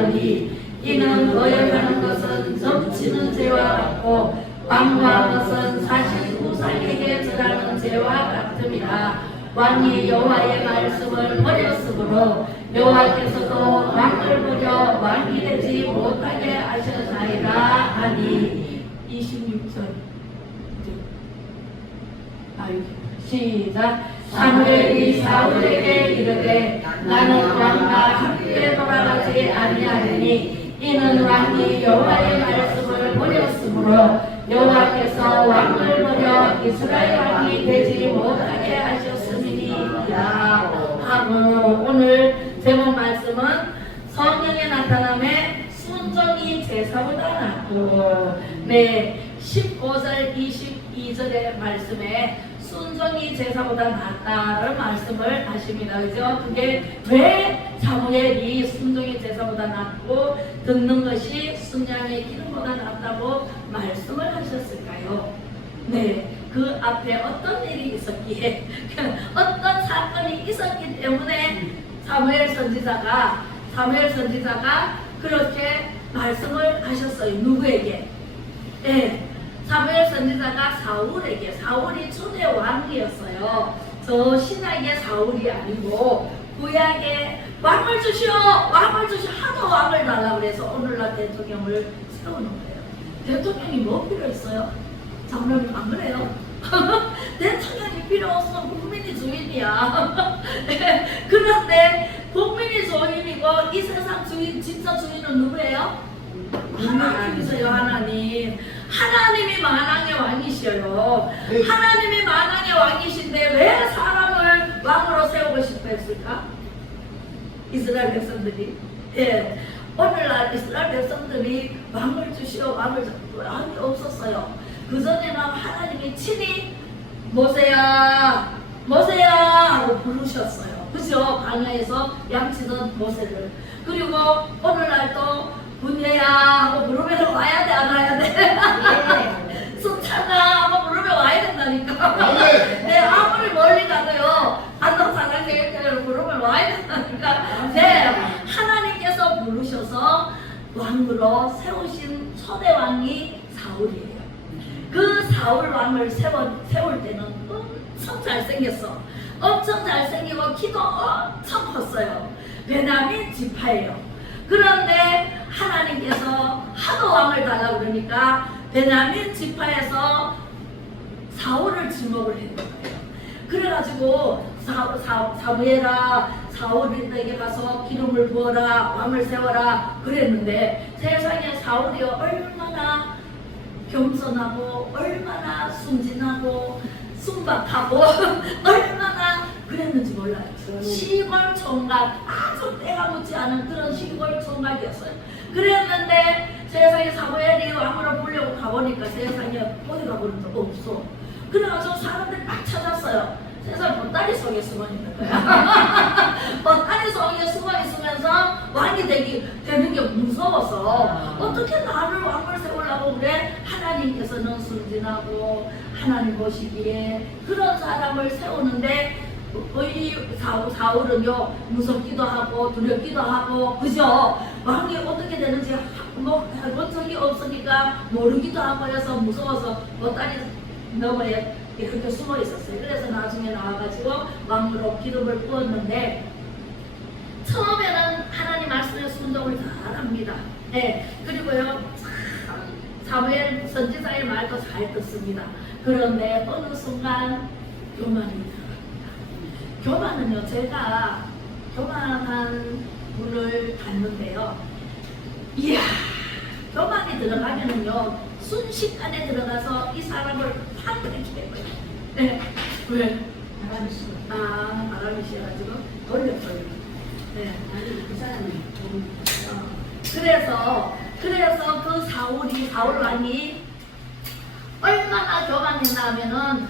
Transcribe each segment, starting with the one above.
하오니 이는 거역하는 것은 점치는 죄와 같고 방과한 것은 사실 우상에게 절하는 죄와 같음이라. 왕이 여호와의 말씀을 버렸으므로 여호와께서도 왕을 버려 왕이 되지 못하게 하셨나이다 하니. 26절 시작. 사무엘이 사울에게 이르되 나는 왕과 함께 돌아가지 아니하리니 이는 왕이 여호와의 말씀을 버렸으므로 여호와께서 왕을 버려 이스라엘 왕이 되지 못하게 하셨음이니라 하고, 오늘 제목 말씀은 성령의 나타남에 순종이 제사보다 낫고, 15절 22절의 말씀에 순종이 제사보다 낫다는 말씀을 하십니다. 그죠? 그게 왜 사무엘이 순종이 제사보다 낫고 듣는 것이 순양의 기름보다 낫다고 말씀을 하셨을까요? 그 앞에 어떤 일이 있었기에 어떤 사건이 있었기 때문에 사무엘 선지자가 그렇게 말씀을 하셨어요. 누구에게? 사무엘 선지자가 사울에게. 사울이 초대 왕이었어요. 저 신약의 사울이 아니고 구약의 왕을 주시오 하도 왕을 달라고 그래서 오늘날 대통령을 세우는 거예요. 대통령이 뭐 필요했어요? 장로님 안 그래요? 대통령이 필요 없으면 국민이 주인이야. 그런데 국민이 주인이고 이 세상 주인, 진짜 주인은 누구예요? 하나님이세요. 하나님이 만왕의 왕이시여요. 하나님이 만왕의 왕이신데 왜 사람을 왕으로 세우고 싶어 했을까? 이스라엘 백성들이. 오늘날 이스라엘 백성들이 왕을 주시오 왕이 없었어요. 그전에는 하나님이 친히 모세야 하고 부르셨어요. 그죠? 광야에서 양치던 모세를. 그리고 오늘날도 분야야 하고 부르면 와야 돼, 안 와야 돼? 수찬아 하고 부르면 와야 된다니까. 아무리 멀리 가도요, 안동 사랑교회를 부르면 와야 된다니까. 하나님께서 부르셔서 왕으로 세우신 초대 왕이 사울이에요. 그 사울 왕을 세울 때는 엄청 잘생겼어. 엄청 잘생기고 키도 엄청 컸어요. 베냐민 지파예요. 그런데 하나님께서 하도 왕을 달라고 그러니까 베냐민 지파에서 사울을 지목을 했는 거예요. 그래가지고 사무엘아 사울에게 가서 기름을 부어라 왕을 세워라 그랬는데, 세상에 사울이 얼마나 겸손하고 얼마나 순진하고 순박하고 얼마나 그랬는지 몰라요. 시골 총각, 아주 때가 묻지 않은 그런 시골 총각이었어요. 그랬는데 세상에 사무엘이 왕으로 보려고 가보니까 세상에 어디 가보는 적 없어. 그래가지고 사람들 막 찾았어요. 세상 보따리 속에 숨어 있는 거야. 보따리 속에 숨어 있으면서 왕이 되는 게 무서워서 어떻게 나를 왕을 세우려고 그래? 하나님께서는 순진하고 하나님 보시기에 그런 사람을 세우는데 이 사울은요 무섭기도 하고 두렵기도 하고, 그죠? 왕이 어떻게 되는지 본 적이 없으니까 모르기도 하고 해서 무서워서 보따리 너머에 이렇게 숨어 있었어요. 그래서 나중에 나와가지고 왕으로 기름을 부었는데, 처음에는 하나님 말씀에 순종을 잘합니다. 그리고요 사무엘 선지자의 말도 잘 듣습니다. 그런데 어느 순간 교만이 들어갑니다. 교만은요, 제가 교만한 분을 봤는데요, 이야, 교만이 들어가면은요 순식간에 들어가서 이 사람을 확 들이키는 거예요. 왜? 바람이 씌어가지고 돌렸어요. 아니 그 사람이 그래서 그 사울 왕이 얼마나 교만했나 하면은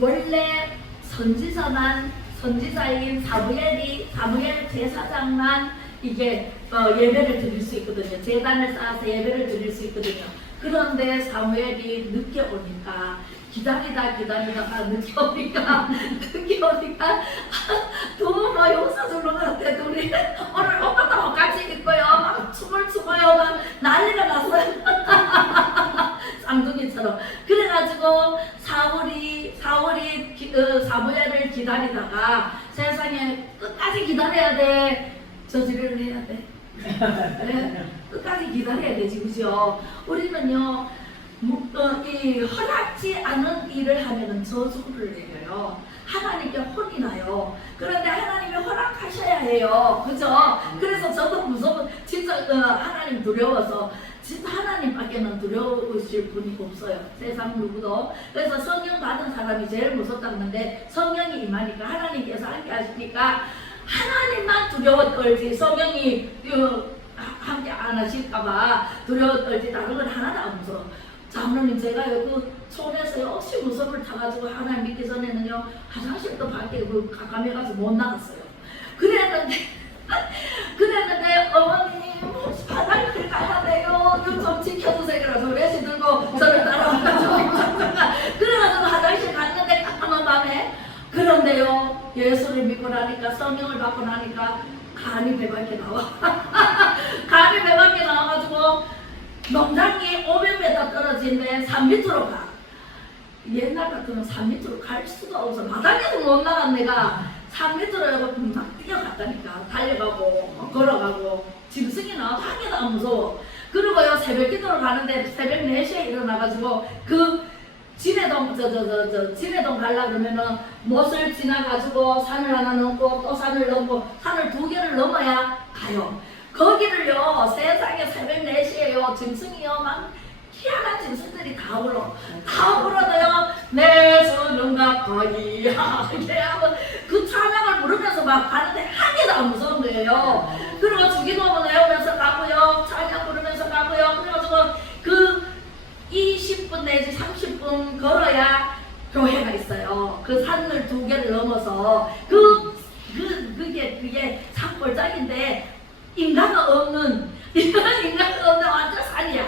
원래 선지자인 사무엘 제사장만 이게 예배를 드릴 수 있거든요. 제단을 쌓아서 예배를 드릴 수 있거든요. 그런데 사무엘이 늦게 오니까 기다리다 늦게 오니까 도마 용사 주러 갔대. 둘이 오늘 오빠도 같이 기다리다가 세상에 끝까지 기다려야 돼. 저지를 해야 돼. 네, 끝까지 기다려야 되지, 그죠? 우리는요, 이 허락지 않은 일을 하면은 저주를 내려요. 하나님께 혼이 나요. 그런데 하나님이 허락하셔야 해요. 그죠? 그래서 저도 무서워, 진짜 하나님 두려워서, 진짜 하나님밖에는 두려우실 분이 없어요. 세상 누구도. 그래서 성령 받은 사람이 제일 무섭다는데 성령이 임하니까 하나님께서 함께 하시니까 하나님만 두려워 떨지 성령이 함께 안 하실까봐 두려워 떨지 다른 건 하나도 안 무서워. 장로님 제가요 그 촌에서요 혹시 무섭을 타가지고 하나님 믿기 전에는요 화장실도 밖에 가까매가서 못 나갔어요. 그랬는데 어머님 혹시 화장실 가야 돼요. 이거 좀 지켜주세요. 그래서 외시 들고 저를 따라와가지고 그래가지고 화장실 갔는데 깜깜한 밤에 그런데요 예수를 믿고 나니까 성령을 받고 나니까 간이 배밖에 나와. 간이 배밖에 나와가지고 농장이 500m 떨어진데 3m로 가. 옛날 같으면 3m로 갈 수가 없어. 바닥에도 못 나간 내가 3m로 막 뛰어갔다니까. 달려가고 걸어가고 짐승이 나와도 한 개도 안 무서워. 그리고요 새벽 기도를 가는데 새벽 4시에 일어나가지고 그 진해동 진해동 가려고 그러면은 못을 지나가지고 산을 하나 넘고 또 산을 넘고 산을 2개를 넘어야 가요. 거기를요 세상에 새벽 4시에요 짐승이요 막 희한한 짐승들이 다 불러도요 내 손은 가까이야 그 찬양을 부르면서 막 가는데 한 개도 안 무서운 거예요. 그리고 주기도문 외우면서 가고요 찬양 부르면서 가고요. 그래가지고 그 20분 내지 30분 걸어야 교회가 있어요. 그 산을 2개를 넘어서 그게 산골짜기인데 인간은 없는 완전 산이야.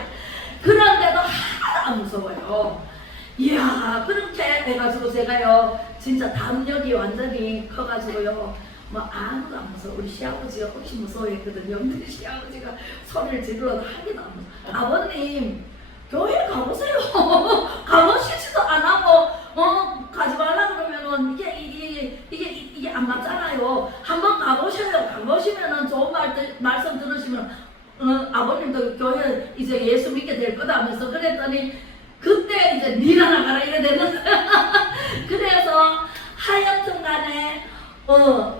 그런데도 하나도 안 무서워요. 이야 그렇게 해가지고 제가요 진짜 담력이 완전히 커가지고요 뭐 아무도 안 무서워. 우리 시아버지가 혹시 무서워했거든요. 근데 시아버지가 소리를 지르러도 한 개도 안 무서워. 아버님 교회 가보세요. 가보시지도 안 하고 가지 말라 그러면은 이게 안 맞잖아요. 한번 가보셔요. 가보시면은 좋은 말씀 들으시면 아버님도 교회 이제 예수 믿게 될 거다 하면서 그랬더니 그때 이제 니나 나가라 이래 되는. 그래서 하여튼 간에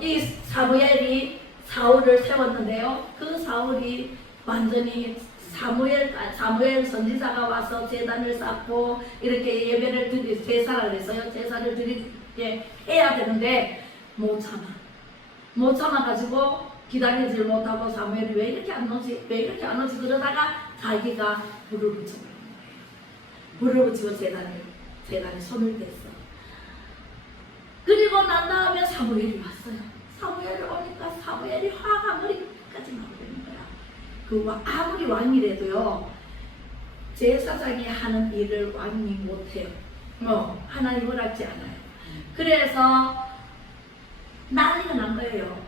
이 사무엘이 사울을 세웠는데요. 그 사울이 완전히 사무엘 선지자가 와서 제단을 쌓고 이렇게 예배를 드리 제사를 했어요. 제사를 드리게 해야 되는데 못 참아 가지고 기다리질 못하고 사무엘이 왜 이렇게 안 오지 그러다가 자기가 불을 붙여버린 거예요. 불을 붙이고 제단에 손을 댔어. 그리고 난 다음에 사무엘이 왔어요. 사무엘이 오니까 사무엘이 화가 머리까지 나버리는 거야. 아무리 왕이라도요 제사장이 하는 일을 왕이 못해요. 하나님 허락지 않아요. 그래서 난리가 난 거예요.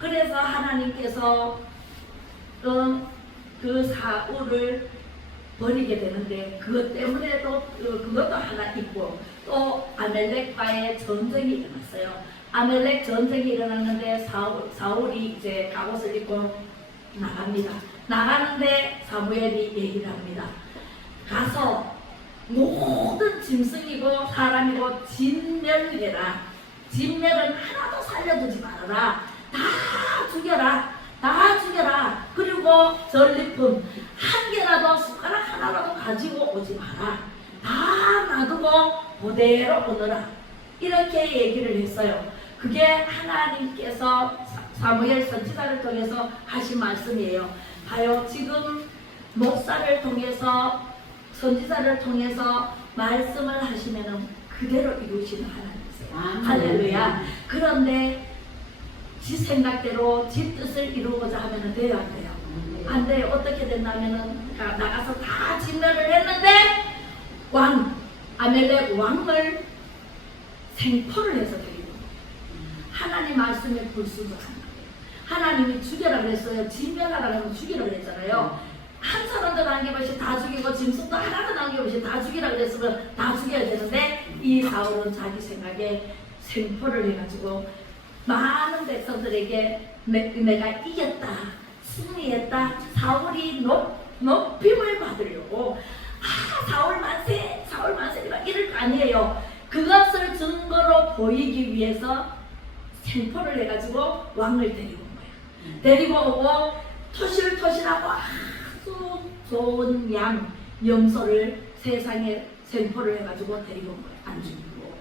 그래서 하나님께서 그 사울을 버리게 되는데 그것 때문에도 그것도 하나 있고 또 아멜렉과의 전쟁이 일어났어요. 아멜렉 전쟁이 일어났는데 사울이 이제 갑옷을 입고 나가는데 사무엘이 얘기를 합니다. 가서 모든 짐승이고 사람이고 진멸해라. 진멸은 하나도 살려두지 말아라. 다 죽여라. 그리고 전리품 한 개라도 숟가락 하나라도 가지고 오지 마라. 다 놔두고 그대로 오너라. 이렇게 얘기를 했어요. 그게 하나님께서 사무엘 선지자를 통해서 하신 말씀이에요. 봐요. 지금 목사를 통해서 선지자를 통해서 말씀을 하시면은 그대로 이루시는 하나님이세요. 할렐루야. 그런데 지 생각대로 지 뜻을 이루고자 하면은 돼요, 안 돼요? 안 돼요. 어떻게 됐냐면은 나가서 다 진멸을 했는데 아멜렉 왕을 생포를 해서 데리고 하나님 말씀에 불순종한 거예요. 하나님이 죽여라 그랬어요. 진멸하라 그러면 죽이라 그랬잖아요. 한 사람도 남김없이 다 죽이고 짐승도 하나도 남김없이 다 죽이라 그랬으면 다 죽여야 되는데 이 사울은 자기 생각에 생포를 해가지고 많은 백성들에게 내가 이겼다, 승리했다, 사울이 높임을 받으려고 사울 만세, 사울 만세가 이럴 거 아니에요. 그것을 증거로 보이기 위해서 생포를 해가지고 왕을 데리고 온 거예요. 데리고 오고 토실토실하고 아주 좋은 양, 염소를 세상에 생포를 해가지고 데리고 온 거예요. 안 죽이고.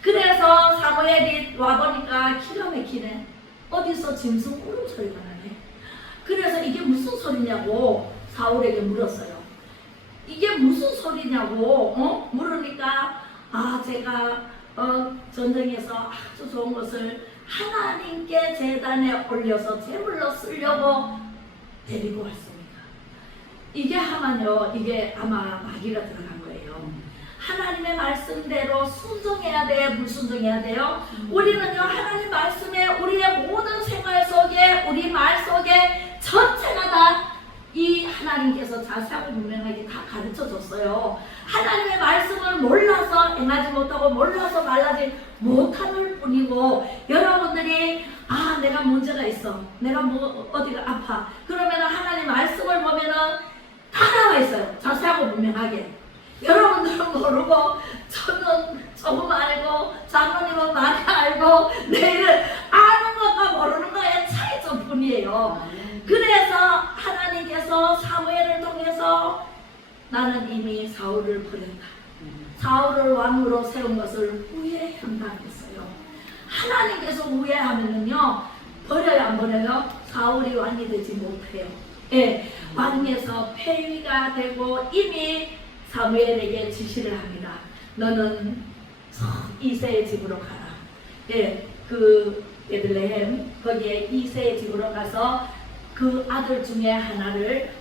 그래서 사무엘이 와보니까 기가 막히네. 어디서 짐승 울음소리가 나네. 그래서 이게 무슨 소리냐고 사울에게 물었어요. 이게 무슨 소리냐고 물으니까 제가 전쟁에서 아주 좋은 것을 하나님께 제단에 올려서 제물로 쓰려고 데리고 왔습니다. 이게 하면요, 이게 아마 마귀가 들어간 거예요. 하나님의 말씀대로 순종해야 돼, 불순종해야 돼요? 우리는요, 하나님 말씀에 우리의 모든 생활 속에, 우리 말 속에 전체가 다 이 하나님께서 자세하고 분명하게 다 가르쳐 줬어요. 하나님의 말씀을 몰라서 행하지 못하고 몰라서 말하지 못하는 뿐이고, 여러분들이 내가 문제가 있어, 내가 어디가 아파, 그러면 하나님 말씀을 보면은 다 나와 있어요. 자세하고 분명하게. 여러분들은 모르고 저는 조금 알고 장로님은 많이 알고 내일은 아는 것과 모르는 것의 차이점 뿐이에요. 그래서 하나님께서 사무엘을 통해서 나는 이미 사울을 버렸다, 사울을 왕으로 세운 것을 후회한다 했어요. 하나님께서 후회하면은요, 버려요 안 버려요? 사울이 왕이 되지 못해요. 예, 왕에서 폐위가 되고 이미 사무엘에게 지시를 합니다. 너는 이새의 집으로 가라. 예, 그 베들레헴 거기에 이새의 집으로 가서 그 아들 중에 하나를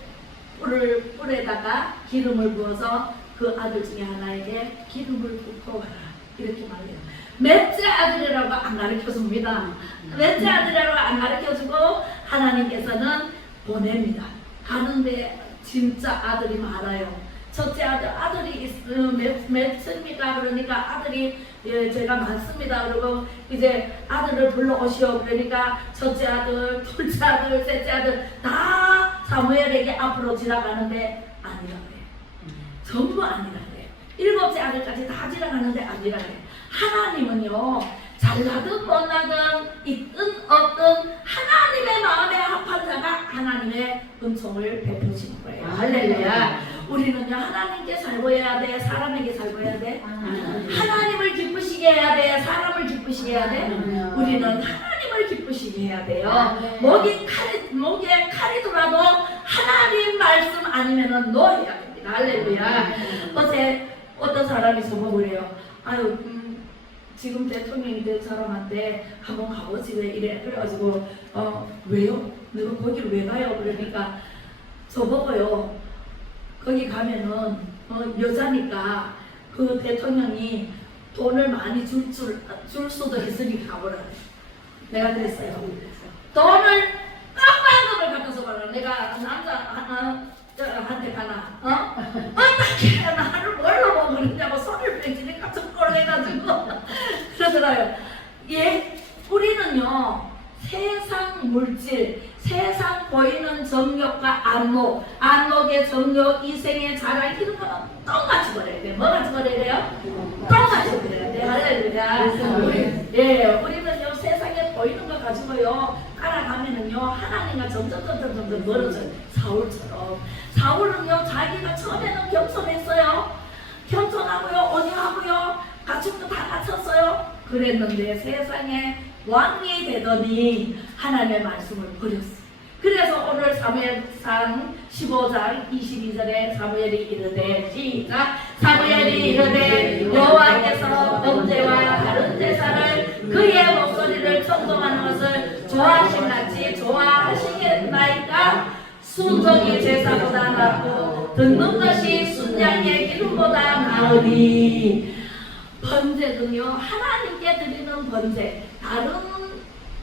뿔에다가 기름을 부어서 그 아들 중에 하나에게 기름을 붓고 와라. 이렇게 말해요. 넷째 아들이라고 안 가르쳐줍니다. 넷째 아들이라고 안 가르쳐주고 하나님께서는 보냅니다. 가는데 진짜 아들이 많아요. 첫째 아들이 몇 습니까? 그러니까 아들이 제가 많습니다. 그리고 이제 아들을 불러오시오. 그러니까 첫째 아들, 둘째 아들, 셋째 아들 다 사무엘에게 앞으로 지나가는데 아니라래. 전부 아니라래. 일곱째 아들까지 다 지나가는데 아니라래. 하나님은요, 잘나든 못나든 있든 없든 하나님의 마음에 합한 자가 하나님의 은총을 베푸시는 거예요. 할렐루야. 우리는요, 하나님께 잘 보여야 돼, 사람에게 잘 보여야 돼? 하나님을 기쁘시게 해야 돼, 사람을 기쁘시게 해야 돼? 우리는 하나님을 기쁘시게 해야 돼요. 목에 칼이 돌아도 하나님 말씀 아니면은 놓아야 됩니다. 할렐루야. 어제 어떤 사람이 저보고 그래요. 지금 대통령이 된 사람한테 한번 가보지 왜 이래. 그래가지고 왜요? 너가 거기를 왜 가요? 그러니까 저보고요, 거기 가면은 여자니까 그 대통령이 돈을 많이 줄 수도 있으니 가보라. 내가 그랬어요. 돈을 깜빡이를 갖다서 봐라. 내가 남자한테 가나? 어떻게 나를 뭘로 보고 그러냐고 소리를 빼지니까 족골해가지고 그러더라요. 예, 우리는요, 세상 물질, 세상 보이는 정욕과 안목의 정욕, 이생의 자랑, 이런 거는 똑같이 버려야 돼요. 뭐 같이 버려야 돼요? 똑같이 버려야 돼요. 할렐루야. 예, 우리는요, 세상에 보이는 거 가지고요, 따라가면은요, 하나님과 점점 멀어져요. 사울처럼. 사울은요, 자기가 처음에는 겸손했어요. 겸손하고요, 온유하고요, 갖춘 거 다 갖췄어요. 그랬는데 세상에 왕이 되더니 하나님의 말씀을 버렸어요. 그래서 오늘 사무엘상 15장 22절에 사무엘이 이르되, 시작. 사무엘이 이르되 여호와께서 번제와 다른 제사를 그의 목소리를 청종하는 것을 좋아하신같이 좋아하시겠나이까? 순종이 제사보다 낫고 듣는 것이 순양의 기름보다 나으니. 번제는요, 하나님께 드리는 번제, 다른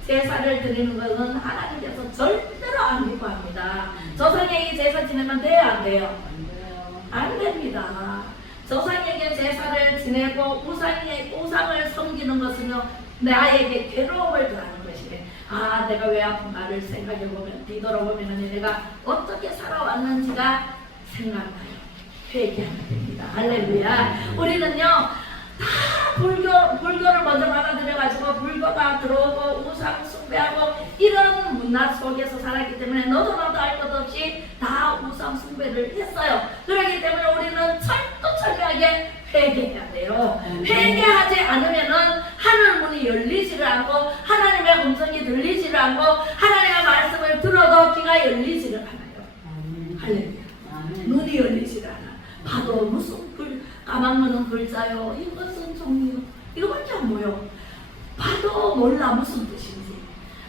제사를 드리는 것은 하나님께서 절대로 안 기뻐합니다. 조상의 이 제사 지내면 돼요, 안 돼요? 안 됩니다. 조상에게 제사를 지내고 우상을 섬기는 것은요 나에게 괴로움을 더하는 것이래. 아, 내가 왜 아픈가를 생각해보면, 뒤돌아보면 내가 어떻게 살아왔는지가 생각나요. 회개하면 됩니다. 할렐루야. 우리는요 다 불교를 먼저 받아들여가지고 불교가 들어오고 우상 숭배하고 이런 문화 속에서 살았기 때문에 너도 알 것 없이 다 우상 숭배를 했어요. 그렇기 때문에 우리는 철두철미하게 회개해야 돼요. 회개하지 않으면은 하늘 문이 열리지를 않고 하나님의 음성이 들리지를 않고 하나님의 말씀을 들어도 귀가 열리지를 않아요. 할렐루야. 눈이 열리지를 않아. 봐도 무슨 까만 무는 글자요, 이것은 종이요, 이거밖에 안 보여. 봐도 몰라 무슨 뜻인지.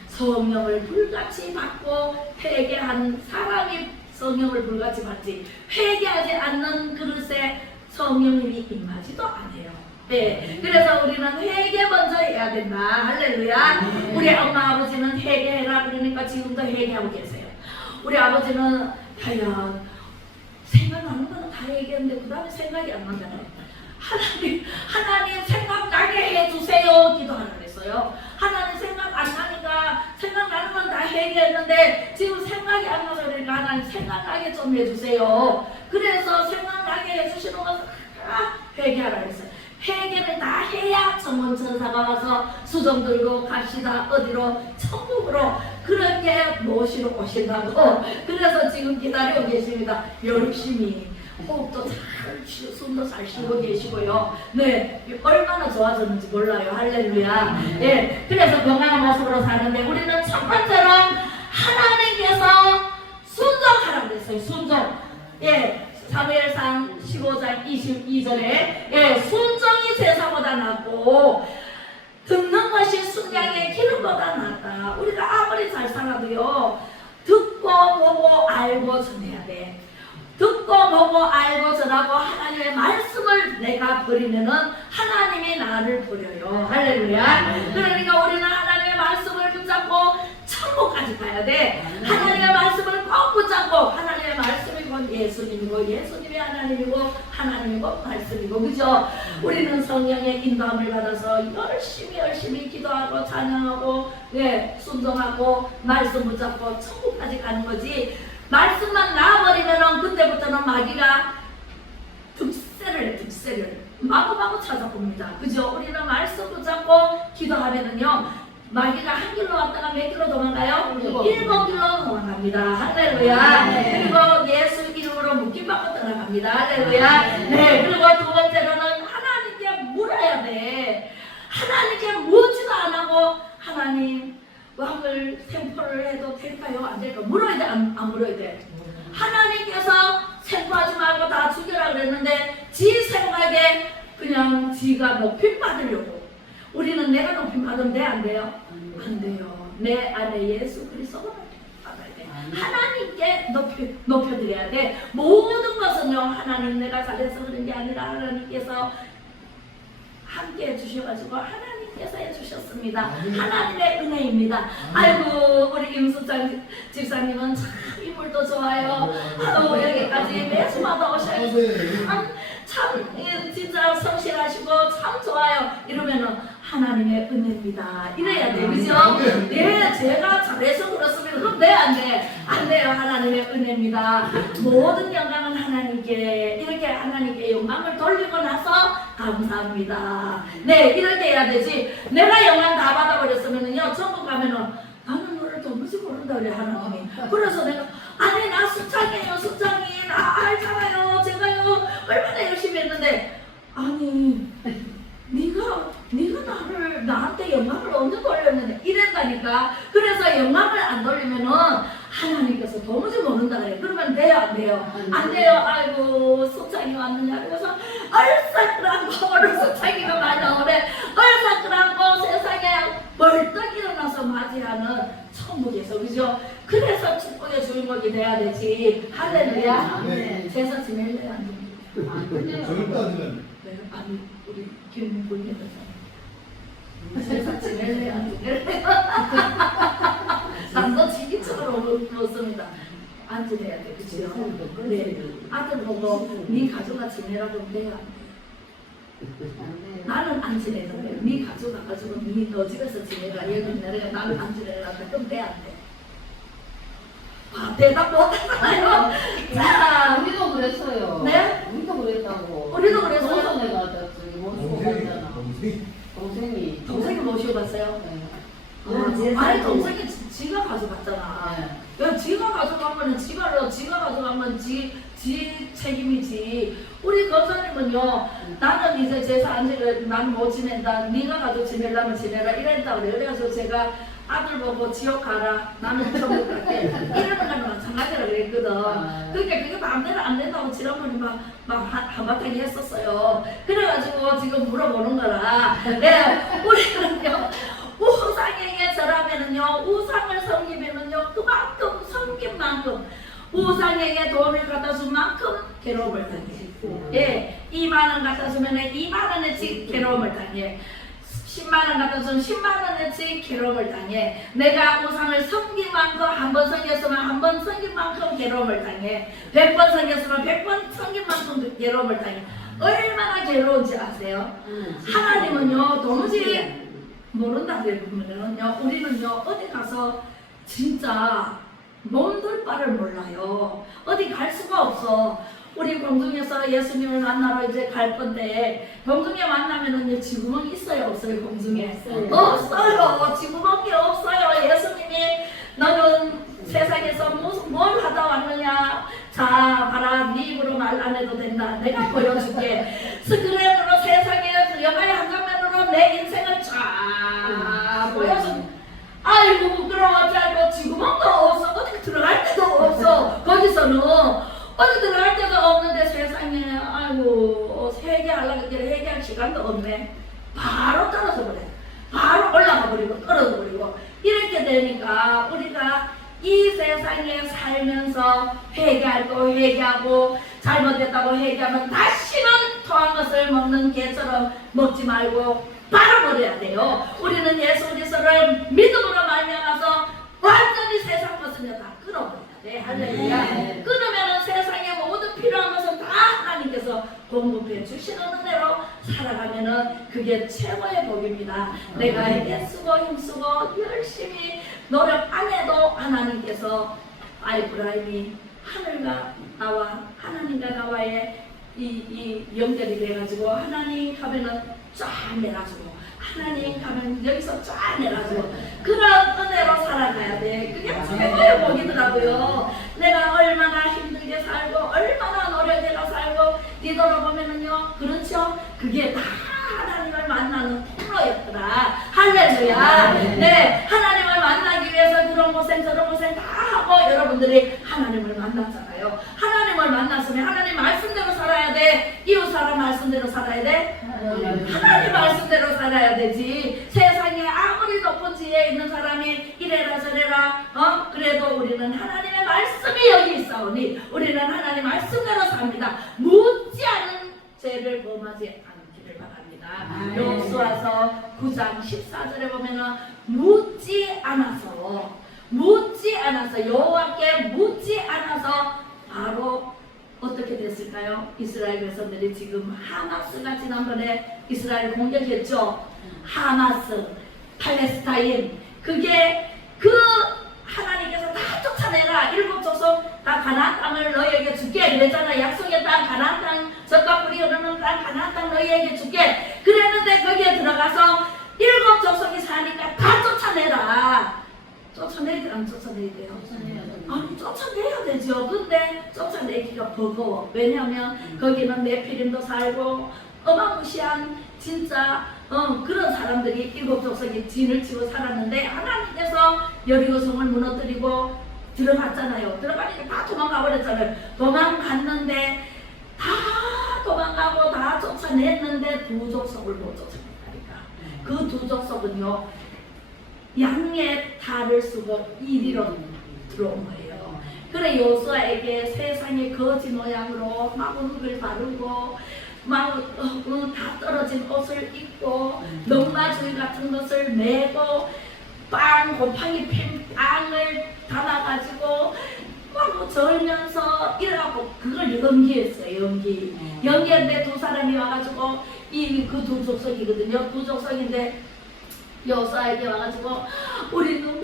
성령을 불같이 받고 회개한 사람이 성령을 불같이 받지, 회개하지 않는 그릇에 성령님이 임하지도 않아요. 네, 그래서 우리는 회개 먼저 해야 된다. 할렐루야. 우리 엄마 아버지는 회개해라 그러니까 지금도 회개하고 계세요. 우리 아버지는 과연 생각나는 건 다 얘기했는데 그 다음에 생각이 안 난다는 거예요. 하나님 생각나게 해주세요 기도하라 그랬어요. 하나님 생각 안 나니까 생각나는 건 다 얘기했는데 지금 생각이 안 나서 그러니까 하나님 생각나게 좀 해주세요. 그래서 생각나게 해주시는 것은 회개하라 그랬어요. 회개를 다 해야 천문천사가 와서 수정 들고 갑시다 어디로, 천국으로 그렇게 모시러 오신다고. 그래서 지금 기다리고 계십니다. 열심히 호흡도 잘 쉬고 숨도 잘 쉬고 계시고요. 네, 얼마나 좋아졌는지 몰라요. 할렐루야. 예, 그래서 건강한 모습으로 사는데 우리는 첫 번째로 하나님께서 순종하라고 그랬어요. 순종. 예, 사무엘상 15장 22절에 예, 순종이 제사보다 낫고 듣는 것이 순양의 기름보다 낫다. 우리가 아무리 잘 살아도요 듣고 보고 알고 전해야 돼. 듣고 보고 알고 전하고 하나님의 말씀을 내가 버리면은 하나님이 나를 버려요. 할렐루야. 그러니까 우리는 하나님의 말씀을 붙잡고 천국까지 가야 돼. 하나님의 말씀을 꼭 붙잡고, 하나님의 말씀이 곧 예수님이고 예수님이 하나님이고 하나님이 곧 말씀이고, 그죠? 우리는 성령의 인도함을 받아서 열심히 기도하고 찬양하고 예, 순종하고 말씀 붙잡고 천국까지 가는 거지. 말씀만 나와버리면은 그때부터는 마귀가 득세를 마구마구 찾아봅니다. 그죠? 우리는 말씀 붙잡고 기도하면은요 마귀가 한 길로 왔다가 몇 길로 도망가요? 7길로 도망갑니다. 할렐루야. 그리고 예수 이름으로 묶임받고 떠나갑니다. 할렐루야. 네, 그리고 두 번째로는 하나님께 물어야 돼. 하나님께 묻지도 안 하고 하나님 왕을 생포를 해도 될까요? 안 될까요? 물어야 돼? 안 물어야 돼? 하나님께서 생포하지 말고 다 죽여라 그랬는데 지 생각에 그냥 지가 높임 받으려고. 우리는 내가 높임 받으면 돼? 안 돼요? 안 돼요. 내 안에 예수 그리스도가 받아야 돼. 하나님께 높여드려야 돼. 모든 것은요 하나님 내가 잘해서 그런 게 아니라 하나님께서 함께 해주셔가지고 하나님께서 해주셨습니다. 하나님의 은혜입니다. 아이고 우리 임수장 집사님은 참 인물도 좋아요. 여기까지 매주마다 오셔요. 참 진짜 성실하시고 참 좋아요. 이러면은 하나님의 은혜입니다. 이래야 돼, 그죠? 예, 제가 잘해서 그렇습니다. 그럼 돼, 안 돼? 안 돼요. 하나님의 은혜입니다. 모든 영광은 하나님께, 이렇게 하나님께 영광을 돌리고 나서 감사합니다. 네, 이렇게 해야 되지. 내가 영광 다 받아버렸으면요, 천국 가면은 나는 너를 도무지 모른다 그래 하나님이. 그래서 내가 아니 나 수장이에요, 수장이 나 알잖아요, 제가요 얼마나 열심히 했는데 아니 네가 나한테 영광을 언제 돌렸는데 이랬다니까. 그래서 영광을 안 돌리면은 하나님께서 도무지 모른다 그래. 그러면 돼요, 안 돼요? 안 돼요. 아이고 수장이 왔느냐 그래서 얼싸끄랑고 오늘 수장이가 많이 나오네. 얼싸끄랑고 세상에 벌떡 일어나서 맞이하는 천국에서, 그죠? 그래서 축복의 주인공이 돼야 되지. 할렐루야. 네. 제사 지낼래요, 안 지낼래요? 저기까지는 네, 아니 우리 김군님께서 제사 지낼래요, 안 지낼래요? 남도 지기처럼 울었습니다. 안 지내야 돼, 그치요? 네. 네. 아들 보고 네 가족아 지내라고 돼야 나는 안 지내는데 네 가족 와가지고 너 집에서 지내라 여기 내가 나는 안 지내라 그럼 돼 안 돼? 아, 대답 못하잖아요. 자, 우리도 그랬어요. 네? 우리도 그랬다고. 우리도 그랬어요? 동생애가 저기 모시고 갔잖아. 동생이. 동생이 모시고 갔어요. 네. 아니 동생이 지가 가져갔잖아. 네. 야, 지가 가져가면은 지가 가져가면 지 책임이지. 우리 권사님은요, 나는 이제 제사 안 지내, 나는 못 지낸다. 네가 가지고 지내려면 지내라 이랬다고 그래요. 그래서 제가 아들 보고 지옥 가라. 나는 천국 갈게. 이러는 거는 마찬가지라 그랬거든. 그러니까 그게 마음대로 안 된다고 지난번에 막 한바탕 했었어요. 그래가지고 지금 물어보는 거라. 네, 우리는요. 우상에게 절하면은요, 우상을 섬기면은요, 그만큼 섬긴 만큼 우상에게 돈을 갖다 준 만큼 괴로움을 당해. 예, 2만 원 갖다 주면은 2만 원어치 괴로움을 당해. 10만 원 갖다 주면 10만 원어치 괴로움을 당해. 내가 우상을 섬긴 만큼 한 번 섬겼으면 한 번 섬긴 만큼 괴로움을 당해. 100번 섬겼으면 100번 섬긴 만큼 괴로움을 당해. 얼마나 괴로운지 아세요? 하나님은요, 도무지 모른다 그러면요, 우리는요 어디 가서 진짜 몸둘 바를 몰라요. 어디 갈 수가 없어. 우리 공중에서 예수님을 만나러 이제 갈 건데 공중에 만나면은요 지구멍이 있어요 없어요? 공중에 없어요. 지구멍이 없어요. 예수님이 너는 세상에서 뭘 하다 왔느냐? 자 봐라, 네 입으로 말 안 해도 된다. 내가 보여줄게. 스크린으로 세상에 영화의 한 장면으로 내 인생을 쫙 보여준. 아이고 부끄러워하지 않고 지구멍도 없어. 어디 들어갈 데도 없어. 거기서는 어디 들어갈 데도 없는데 세상에 아이고 회개하려고 했는데 회개할 시간도 없네. 바로 떨어져 버려. 바로 올라가 버리고 떨어져 버리고 이렇게 되니까 우리가 이 세상에 살면서 회개하고 잘못했다고 회개하면 다시는 토한 것을 먹는 개처럼 먹지 말고 빨아버려야 돼요. 우리는 예수 그리스도를 믿음으로 말미암아서 완전히 세상 것을 다 끊어버려야 돼. 할렐루야. 끊으면은 세상에 모든 필요한 것은 다 하나님께서 공급해 주시는 은혜로 살아가면은 그게 최고의 복입니다. 내가 애쓰고 힘쓰고 열심히 노력 안 해도 하나님께서 아이브라임이 하늘과 나와 하나님과 나와의 이 연결이 돼가지고 하나님 가면은 쫙 내려주고 하나님 가면 여기서 쫙 내려주고 그런 은혜로 살아가야 돼. 그게 최고의 복이더라고요. 내가 얼마나 힘들게 살고 얼마나 노력해서 살고 뒤돌아보면은요, 그렇죠? 그게 다 하나님을 만나는 통로였더라. 할렐루야. 네, 하나님을 만나기 위해서 그런 고생 저런 고생 다 하고 여러분들이 하나님을 만났잖아요. 하나님을 만났으면 하나님 말씀대로 살아야 돼. 이웃 사람 말씀대로 살아야 돼. 하나님 말씀대로 살아야 되지. 세상에 아무리 높은 지혜에 있는 사람이 이래라 저래라 그래도 우리는 하나님의 말씀이 여기 있사오니 우리는 하나님 말씀대로 삽니다. 묻지 않은 죄를 범하지 않기를 바랍니다. 여호수아서 9장 14절에 보면은 묻지 않아서 여호와께 묻지 않아서 바로 어떻게 됐을까요? 이스라엘 백성들이 지금 하마스가 지난번에 이스라엘 공격했죠. 하마스, 팔레스타인, 그게 그 하나님께서 다 쫓아내라. 7족속 다 가나안 땅을 너희에게 줄게 그랬잖아. 약속의 땅, 가나안 땅, 젖과 꿀이 흐르는 땅, 가나안 땅 너희에게 줄게 그랬는데 거기에 들어가서 7족속이 사니까 다 쫓아내라. 쫓아내야 돼, 안 쫓아내야 돼요? 아니 쫓아내야 되죠. 근데 쫓아내기가 버거워. 왜냐하면 거기는 네피림도 살고 어마무시한 진짜 그런 사람들이 7족속이 진을 치고 살았는데 하나님께서 여리고성을 무너뜨리고 들어갔잖아요. 들어가니까 다 도망가 버렸잖아요. 도망갔는데 다 도망가고 다 쫓아냈는데 2족속을 못 쫓아냈다니까. 그 2족속은요 양의 탈을 쓰고 이리로 들어온 거예요. 그래 여호수아에게 세상의 거지 모양으로 막 흙을 바르고 막 다 떨어진 옷을 입고 농마주의 같은 것을 메고 빵 곰팡이 핀 빵을 담아가지고 막 절면서 이래갖고 그걸 연기했어요. 연기했는데 두 사람이 와가지고 이 그 두 족속이거든요. 두 족속인데 여호수아에게 와가지고 우리는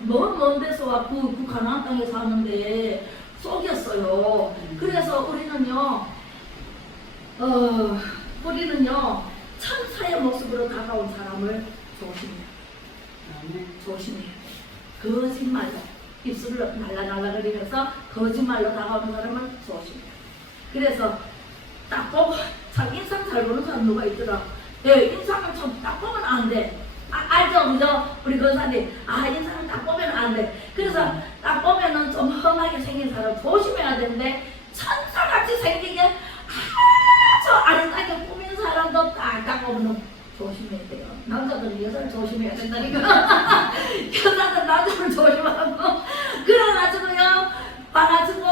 먼 데서 왔고 그 가나안 땅에 사는데 속였어요. 그래서 우리는요 천사의 모습으로 다가온 사람을 조심해요. 거짓말로 입술을 날라날라거리면서 거짓말로 다가오는 사람을 조심해요. 그래서 딱 보고 참 인상 잘 보는 사람 누가 있더라. 예, 인상을 좀 딱 보면 안 돼. 알죠? 그죠? 우리 권사님. 인상을 딱 보면 안 돼. 그래서 딱 보면은 좀 험하게 생긴 사람 조심해야 되는데, 천사같이 생기게 아주 아름답게 꾸민 사람도 딱 보면 조심해야 돼요. 남자들은 여자를 조심해야 된다니까. 여자들 남자를 조심하고. 그래가지고요, 봐가지고,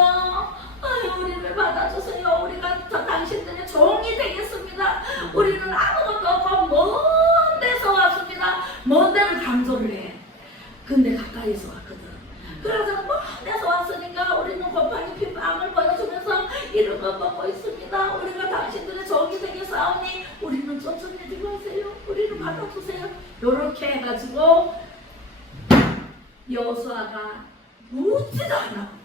우리를 받아주세요. 우리가 당신들의 종이 되겠습니다. 우리는 아무것도 없고 먼 데서 왔습니다. 먼 데를 강조를 해. 근데 가까이서 왔거든. 그래서 먼 데서 왔으니까 우리는 곰팡이 빵을 보여주면서 이런 거 먹고 있습니다. 우리가 당신들의 종이 되겠사오니 우리는 쫓아내지 마세요. 우리는 받아주세요. 요렇게 해가지고 여호수아가 묻지도 않아.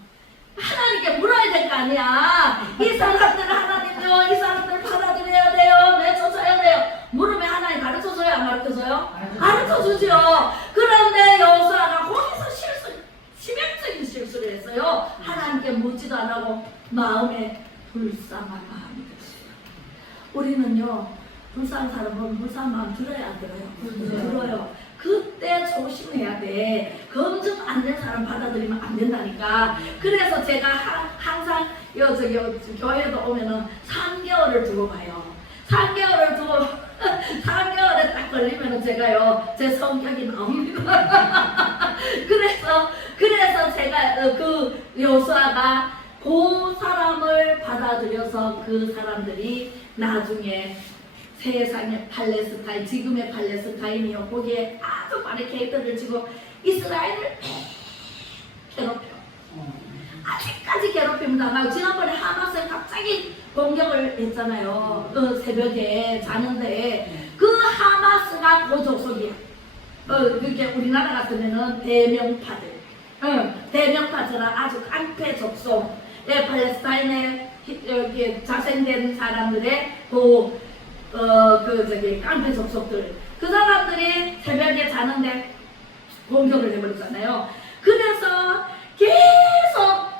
하나님께 물어야 될 거 아니야. 이 사람들을 하나님요, 이 사람들을 받아들여야 돼요. 내 쫓아야 돼요. 물으면 하나님 가르쳐줘요, 안 가르쳐줘요? 가르쳐주죠. 그런데 여호수아가 거기서 치명적인 실수를 했어요. 하나님께 묻지도 안 하고 마음에 불쌍한 마음이 들었어요. 우리는요, 불쌍한 사람은 불쌍한 마음 들어야 안 들어요? 들어요. 그때 조심해야 돼. 검증 안 된 사람 받아들이면 안 된다니까. 그래서 제가 항상 교회도 오면은 3개월을 두고 가요. 3개월을 두고 3개월에 딱 걸리면은 제가요, 제 성격이 나옵니다. 그래서 제가 그 여호수아가 그 사람을 받아들여서 그 사람들이 나중에 세상의 팔레스타인, 지금의 팔레스타인이요, 거기에 아주 바리케이트를 치고 이스라엘을 괴롭혀. 아직까지 괴롭힘을 당하고, 지난번에 하마스 갑자기 공격을 했잖아요. 새벽에 자는데 그 하마스가 그 족속이야. 그게 우리나라 같으면은 대명파처럼 아주 깡패 족속, 팔레스타인에 자생된 사람들의 깡패 족속들, 그 사람들이 새벽에 자는데 공격을 해버렸잖아요. 그래서 계속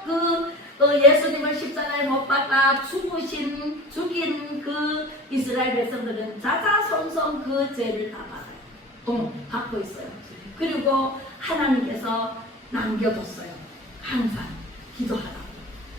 예수님을 십자가에 못 박아 죽인 그 이스라엘 백성들은 자자손손 그 죄를 다 받아요. 받고 있어요. 그리고 하나님께서 남겨뒀어요. 항상 기도하라.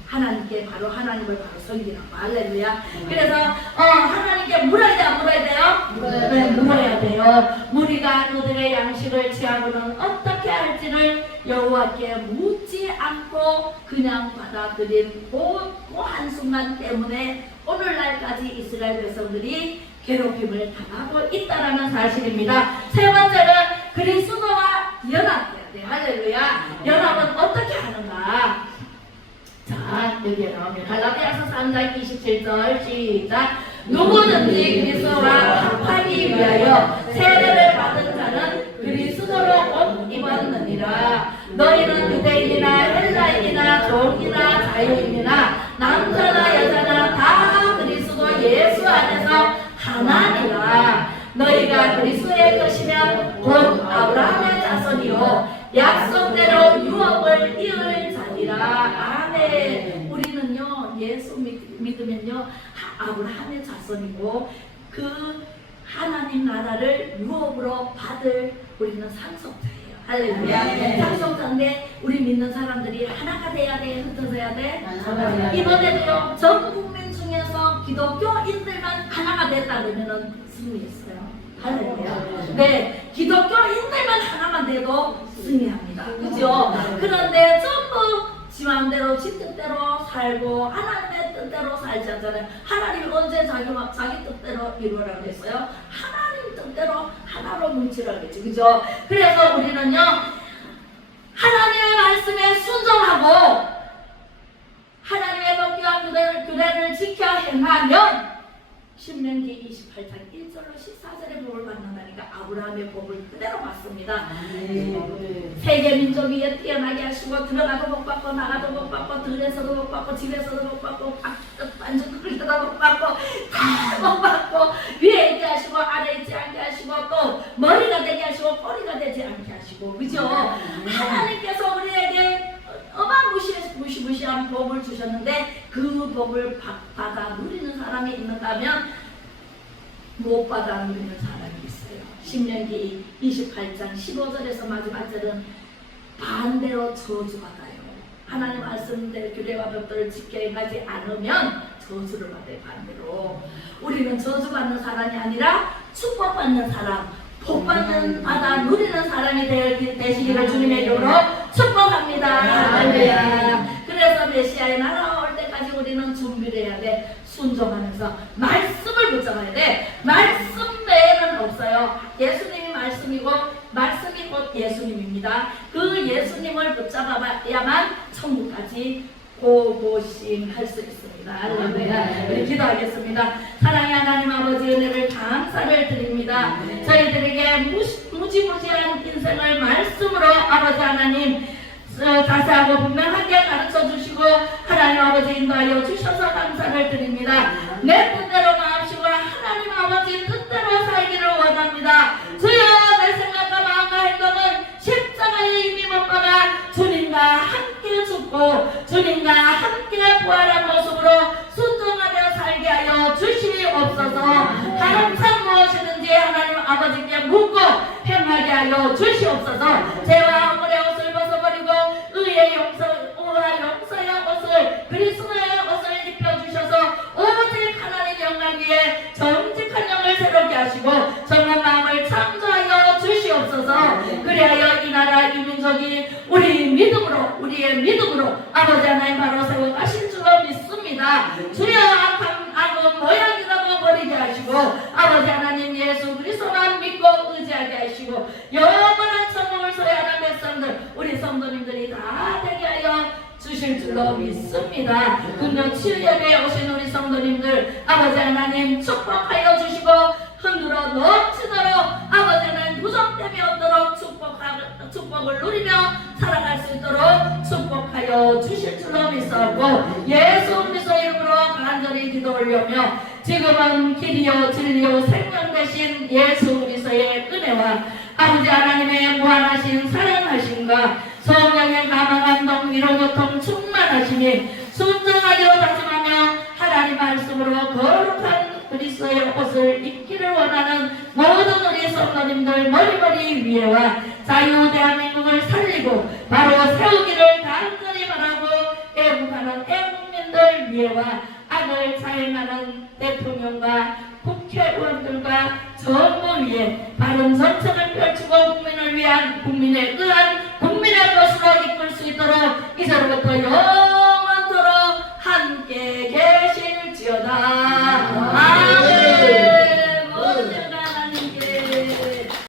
하나님께 하나님을 바로 섬기라고. 할렐루야. 그래서 하나님께 물어야 돼요? 네, 물어야 돼요. 우리가 그들의 양식을 취하고는 어떻게 할지를 여호와께 묻지 않고 그냥 받아들인 그 한순간 때문에 오늘날까지 이스라엘 백성들이 괴롭힘을 당하고 있다는 사실입니다. 세 번째는 그리스도와 연합해야 돼요. 할렐루야. 연합은 어떻게 하는가? 자, 여기에 나오면 갈라디아서 3장 27절 시작. 누구든지 그리스도와 합하기 위하여 세례를 받은 자는 그리스도로 옷 입었느니라. 너희는 유대인이나 헬라인이나 종이나 자유인이나 남자나 여자나 다 그리스도 예수 안에서 하나니라. 너희가 그리스도의 것이면 곧 아브라함의 자손이요 약속대로 유업을 이을 자리라. 아멘. 우리는요, 예수 믿으면요, 아브라함의 자손이고 그 하나님 나라를 유업으로 받을 우리는 상속자예요. 할렐루야. 상속자인데 우리 믿는 사람들이 하나가 돼야 돼, 흩어져야 돼. 이번에도요, 전 국민 중에서 기독교인들만 하나가 됐다 그러면은 승리했어요. 할렐루야. 네, 기독교인들만 하나만 돼도 승리합니다. 그죠? 그런데 전부 지 마음대로 지 뜻대로 살고 하나님의 뜻대로 살지 않잖아요. 하나님이 언제 자기 뜻대로 이루라고 했어요? 하나님 뜻대로 하나로 뭉치라고 했죠. 그죠? 그래서 우리는요, 하나님의 말씀에 순종하고 행하면 신명기 28장 1절로 14절의 복을 받는다니까 아브라함의 복을 그대로 받습니다. 세계 민족 위에 뛰어나게 하시고 들어가도 복 받고 나가도 복 받고 들에서도 복 받고 집에서도 복 받고 반죽거리다도 복 받고 다 복 받고 위에 있게 하시고 아래 있지 않게 하시고 또 머리가 되게 하시고 꼬리가 되지 않게 하시고 그죠? 하나님께서 우리에게 무시무시한 복을 주셨는데 그 복을 받아 누리는 사람이 있는가 하면 못 받아 누리는 사람이 있어요. 신명기 28장 15절에서 마지막 절은 반대로 저주받아요. 하나님 말씀대로 규례와 법도를 지켜 행하지 않으면 저주를 받아요. 반대로 우리는 저주받는 사람이 아니라 축복받는 사람, 복받는 받아 누리는 사람이 되시기를 주님의 이름으로 축복합니다. 할렐루야. 그래서 메시아의 나라가 올 때까지 우리는 준비를 해야 돼. 순종하면서 말씀을 붙잡아야 돼. 말씀 외에는 없어요. 예수님이 말씀이고 말씀이 곧 예수님입니다. 그 예수님을 붙잡아야만 천국까지 고고싱할 수 있습니다. 할렐루야. 우리 기도하겠습니다. 사랑의 하나님 아버지 은혜를 감사를 드립니다. 저희들에게 무지무지한 인생을 말씀으로 아버지 하나님 자세하고 분명하게 가르쳐 주시고 하나님 아버지 인도하여 주셔서 감사를 드립니다. 내 뜻대로 마음씨고 하나님 아버지 뜻대로 살기를 원합니다. 주여 내 생각과 마음과 행동은 십자가에 이미 못 박아 주님과 함께 죽고 주님과 함께 부활한 모습으로 순종하며 살게 하여 주시옵소서. 항상 무엇이든지 하나님 아버지께 묻고 행하게 하여 주시옵소서. 죄와 억울의 옷을 벗어버리고 의의 용서와 용서의 옷을 그리스도의 옷을 입혀주셔서 오직 하나님 영광 위에 정직한 영을 새롭게 하시고 정한 마음을 창조하여 주시옵소서. 그리하여 이 나라 이 민족이 우리의 믿음으로 아버지 하나님 바로 세워가신 줄로 믿습니다. 주여 악한 모양이라도 버리게 하시고 아버지 하나님 예수 그리스도만 믿고 의지하게 하시고 영원한 천국을 소유하는 백성들 우리 성도님들이 다 되게 하여 주실 줄로 믿습니다. 금요 치유예배에 오신 우리 성도님들 아버지 하나님 축복하여 주시고 흔들어 넘치도록 아버지 하나님 부정됨이 없도록 축복을 누리며 살아갈 수 있도록 축복하여 주실 줄로 믿사옵고 예수 그리스도의 이름으로 간절히 기도 올려며 지금은 길이요 진리요 생명 되신 예수 그리스도의 은혜와 아버지 하나님의 무한하신 사랑하심과 성령의 감화감 동위로 교통 충만하심이 순종하기로 다짐하며 하나님 말씀으로 거룩한 그리스도의 옷을 입기를 원하는 모든 우리 성도님들 머리머리 위에와 자유 대한민국을 살리고 바로 세우기를 간절히 바라고 애국하는 애국민들 위에와 악을 자행하는 대통령과 국회의원들과 정부 위에 바른 정책을 펼치고 국민을 위한 국민의 의한 국민의 것으로 이끌 수 있도록 이제로부터